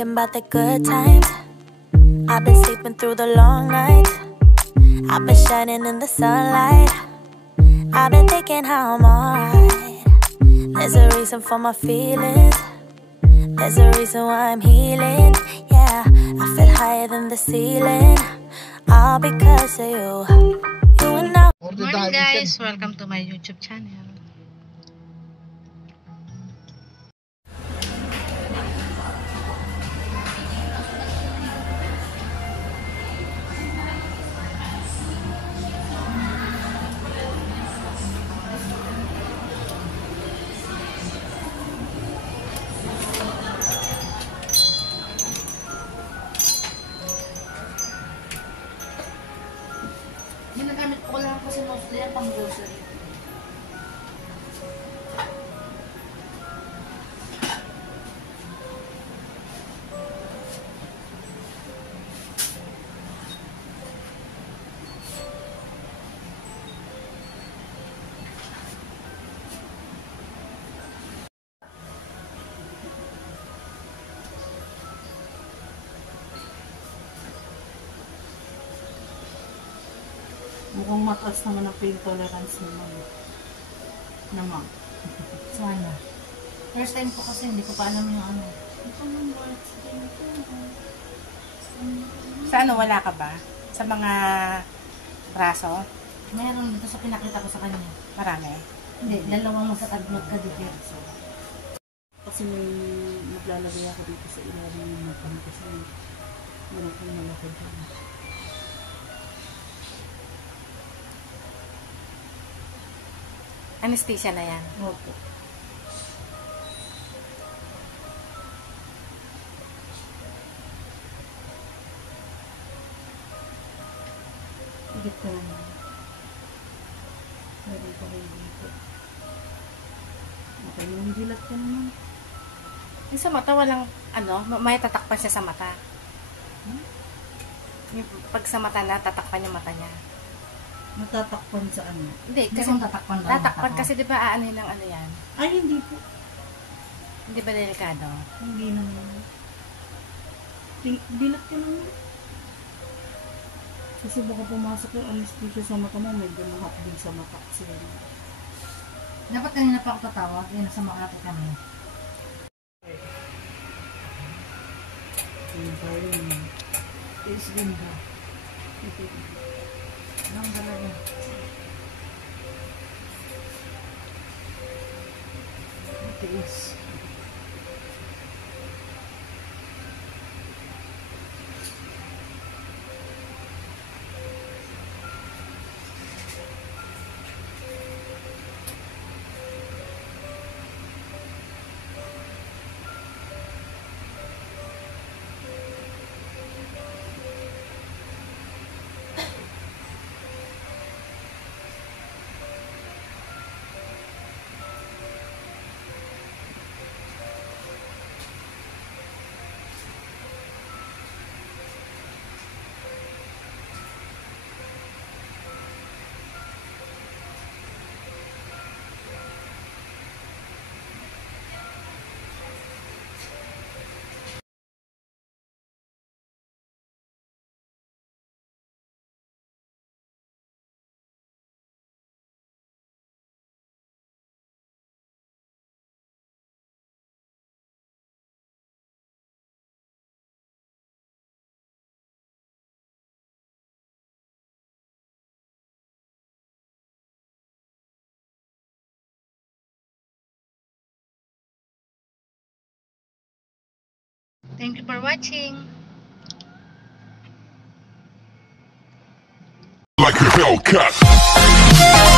thinking about the good times. I've been sleeping through the long nights. I've been shining in the sunlight. I've been thinking how I'm alright. There's a reason for my feelings. There's a reason why I'm healing. Yeah, I feel higher than the ceiling. All because of you. You and I. Good morning guys, welcome to my YouTube channel. Ginagamit ko lang kasi mostly yan pang grocery. Mukhang mataas naman ang pain tolerance naman. Sana. First time ko kasi hindi ko pa alam yung ano. Sa ano, wala ka ba? Sa mga braso? Meron dito sa pinakita ko sa kanya. Marami? Hindi, dalawang masakad magkadikit. Kasi may naglalagay ako dito sa ilalim ng mata kasi meron kong malakad dito. Anesthesia na yan? Opo. Higit ka naman. Meron pa kayo dito. Okay, yung dilat ka naman. Yung sa mata, walang, ano, may tatakpan siya sa mata. Yung pag sa mata na, tatakpan yung mata niya. Natatakpan sa ano? Hindi, kasi tatakpan daw. tatakpan kasi di ba aanin ng ano yan? Ay, hindi po. Hindi ba delikado? Hindi naman. Dilat ka naman. Kasi baka pumasok yung anesthesia sa mata mo, may gumahapdig sa mata. Kasi Dapat kanina pa ako tatawag, yun sa Makati kami. yung parang is ganda. Anong galaga? Matiis. Thank you for watching. Like a Hellcat.